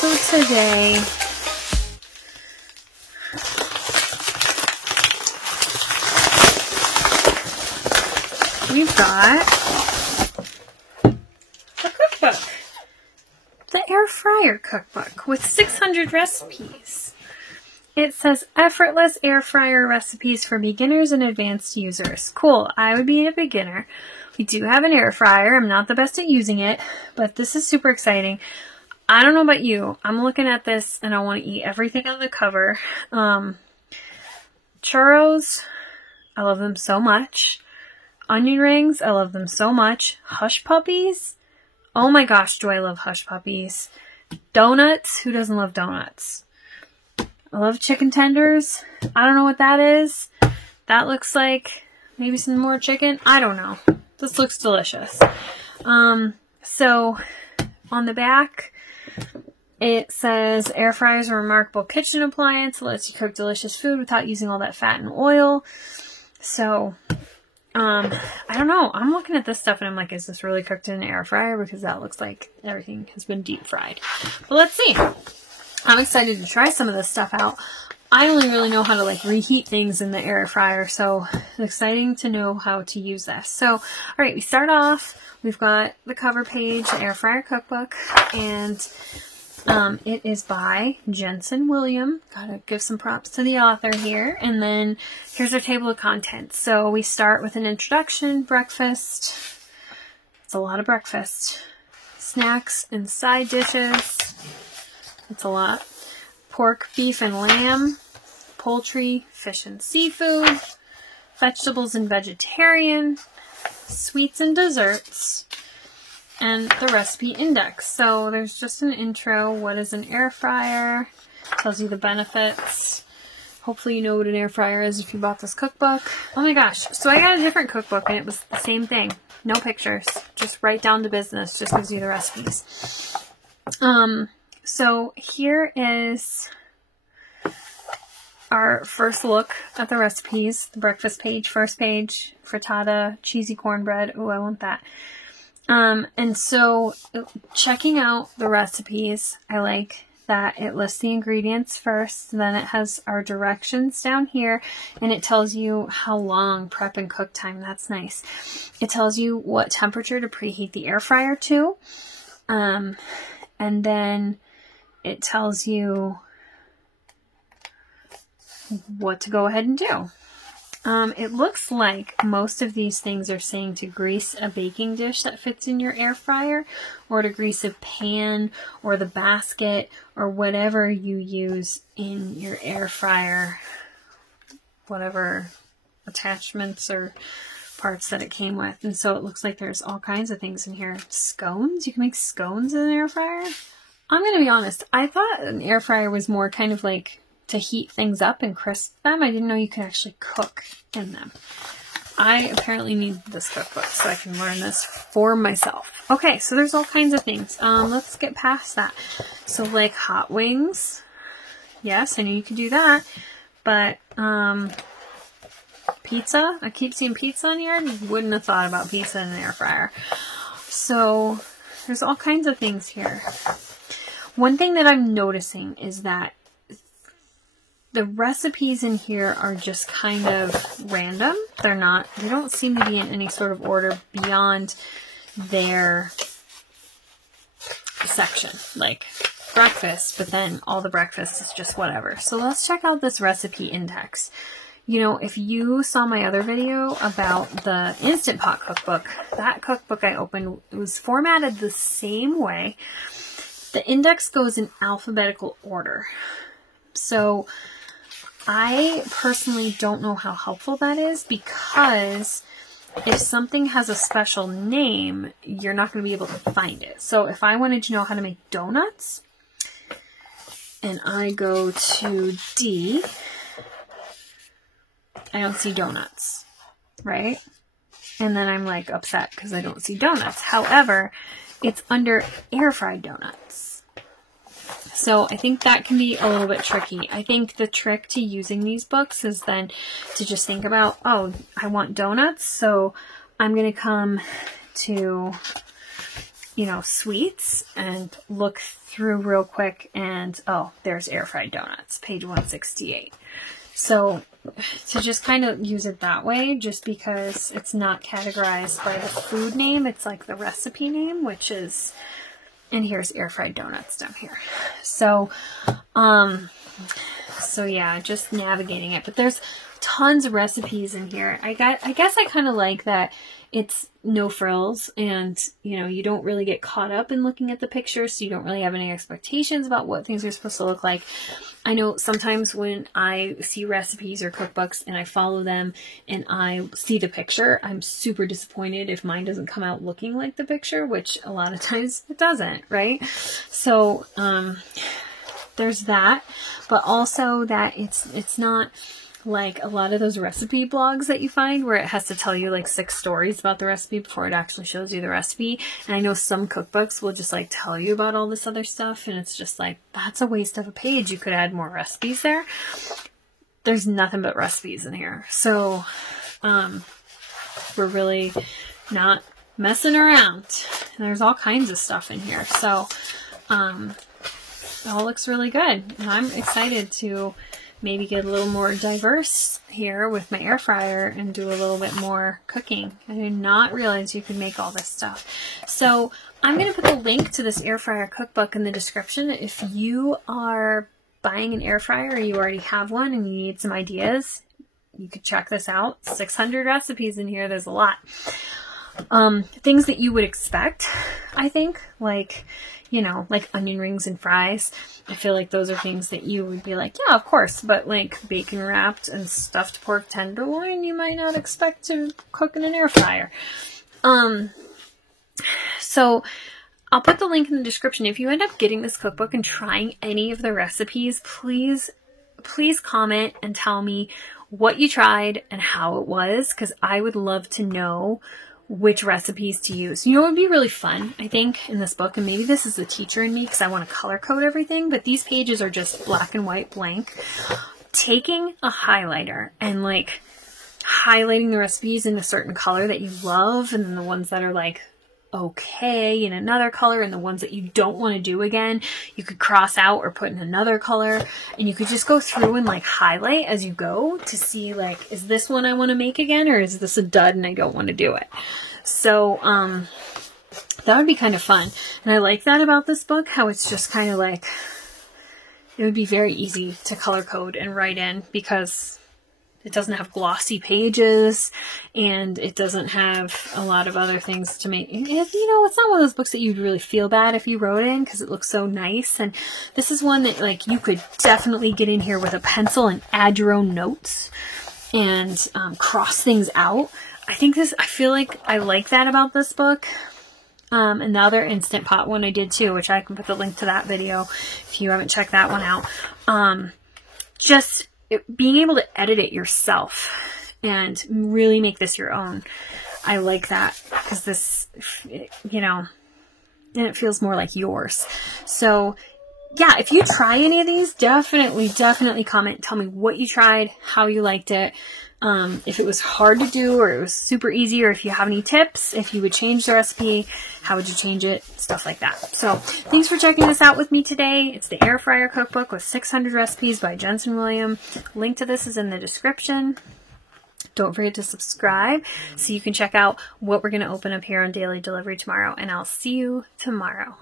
So today, we've got a cookbook. The Air Fryer Cookbook with 600 recipes. It says effortless air fryer recipes for beginners and advanced users. Cool. I would be a beginner. We do have an air fryer. I'm not the best at using it, but this is super exciting. I don't know about you. I'm looking at this and I want to eat everything on the cover. Churros, I love them so much. Onion rings, I love them so much. Hush puppies, oh my gosh, do I love Hush Puppies. Donuts, who doesn't love donuts? I love chicken tenders. I don't know what that is. That looks like maybe some more chicken. I don't know. This looks delicious. So on the back, it says air fryer is a remarkable kitchen appliance. It lets you cook delicious food without using all that fat and oil. So I don't know. I'm looking at this stuff and I'm like, is this really cooked in an air fryer? Because that looks like everything has been deep fried. But let's see. I'm excited to try some of this stuff out. I only really know how to like reheat things in the air fryer, so it's exciting to know how to use this. So, all right, we start off. We've got the cover page, the Air Fryer Cookbook, and it is by Jensen William. Gotta give some props to the author here. And then here's our table of contents. So we start with an introduction, breakfast. It's a lot of breakfast. Snacks and side dishes. It's a lot. Pork, beef, and lamb. Poultry, fish, and seafood. Vegetables and vegetarian. Sweets and desserts. And the recipe index. So there's just an intro. What is an air fryer? Tells you the benefits. Hopefully you know what an air fryer is if you bought this cookbook. Oh my gosh. So I got a different cookbook and it was the same thing. No pictures. Just right down to business. Just gives you the recipes. So here is our first look at the recipes. The breakfast page, first page, frittata, cheesy cornbread. Oh, I want that. And so checking out the recipes, I like that it lists the ingredients first, then it has our directions down here, and it tells you how long prep and cook time. That's nice. It tells you what temperature to preheat the air fryer to, and then it tells you what to go ahead and do. It looks like most of these things are saying to grease a baking dish that fits in your air fryer, or to grease a pan or the basket or whatever you use in your air fryer, whatever attachments or parts that it came with. And so it looks like there's all kinds of things in here. Scones? You can make scones in an air fryer? I'm going to be honest. I thought an air fryer was more kind of like to heat things up and crisp them. I didn't know you could actually cook in them. I apparently need this cookbook so I can learn this for myself. Okay, so there's all kinds of things. Let's get past that. So like hot wings. Yes, I knew you could do that. But pizza. I keep seeing pizza on here. Wouldn't have thought about pizza in an air fryer. So there's all kinds of things here. One thing that I'm noticing is that the recipes in here are just kind of random. They don't seem to be in any sort of order beyond their section, like breakfast, but then all the breakfast is just whatever. So let's check out this recipe index. You know, if you saw my other video about the Instant Pot cookbook, that cookbook I opened, it was formatted the same way. The index goes in alphabetical order. So I personally don't know how helpful that is, because if something has a special name, you're not going to be able to find it. So if I wanted to know how to make donuts, and I go to D, I don't see donuts, right? And then I'm like upset because I don't see donuts. However, it's under air fried donuts. So I think that can be a little bit tricky. I think the trick to using these books is then to just think about, oh, I want donuts, so I'm going to come to you know, sweets and look through real quick and, oh, there's air fried donuts, page 168. So to just kind of use it that way, just because it's not categorized by the food name, it's like the recipe name, which is, and here's air fried donuts down here. So, so yeah, just navigating it, but there's tons of recipes in here. I guess I kind of like that it's no frills, and you know, you don't really get caught up in looking at the pictures, so you don't really have any expectations about what things are supposed to look like. I know sometimes when I see recipes or cookbooks and I follow them and I see the picture, I'm super disappointed if mine doesn't come out looking like the picture, which a lot of times it doesn't, right? So there's that, but also that it's not like a lot of those recipe blogs that you find where it has to tell you like 6 stories about the recipe before it actually shows you the recipe. And I know some cookbooks will just like tell you about all this other stuff, and it's just like, that's a waste of a page. You could add more recipes there. There's nothing but recipes in here. So we're really not messing around. And there's all kinds of stuff in here. So it all looks really good. And I'm excited to maybe get a little more diverse here with my air fryer and do a little bit more cooking. I did not realize you could make all this stuff. So I'm going to put the link to this air fryer cookbook in the description. If you are buying an air fryer or you already have one and you need some ideas, you could check this out. 600 recipes in here. There's a lot. Things that you would expect, I think, like, you know, like onion rings and fries. I feel like those are things that you would be like, yeah, of course. But like bacon wrapped and stuffed pork tenderloin, you might not expect to cook in an air fryer. So I'll put the link in the description. If you end up getting this cookbook and trying any of the recipes, please comment and tell me what you tried and how it was, because I would love to know which recipes to use. You know, it would be really fun, I think, in this book, and maybe this is the teacher in me because I want to color code everything, but these pages are just black and white blank. Taking a highlighter and like highlighting the recipes in a certain color that you love, and then the ones that are like okay in another color, and the ones that you don't want to do again, you could cross out or put in another color, and you could just go through and like highlight as you go to see like, is this one I want to make again, or is this a dud and I don't want to do it? So that would be kind of fun. And I like that about this book, how it's just kind of like, it would be very easy to color code and write in because it doesn't have glossy pages, and it doesn't have a lot of other things to make. You know, it's not one of those books that you'd really feel bad if you wrote in because it looks so nice. And this is one that like you could definitely get in here with a pencil and add your own notes and cross things out. I feel like I like that about this book. And the other Instant Pot one I did too, which I can put the link to that video if you haven't checked that one out. Being able to edit it yourself and really make this your own. I like that because this, you know, and it feels more like yours. So yeah, if you try any of these, definitely comment. Tell me what you tried, how you liked it. If it was hard to do or it was super easy, or if you have any tips, if you would change the recipe, how would you change it, stuff like that. So thanks for checking this out with me today. It's the Air Fryer Cookbook with 600 Recipes by Jensen William. Link to this is in the description. Don't forget to subscribe so you can check out what we're going to open up here on Daily Delivery tomorrow, and I'll see you tomorrow.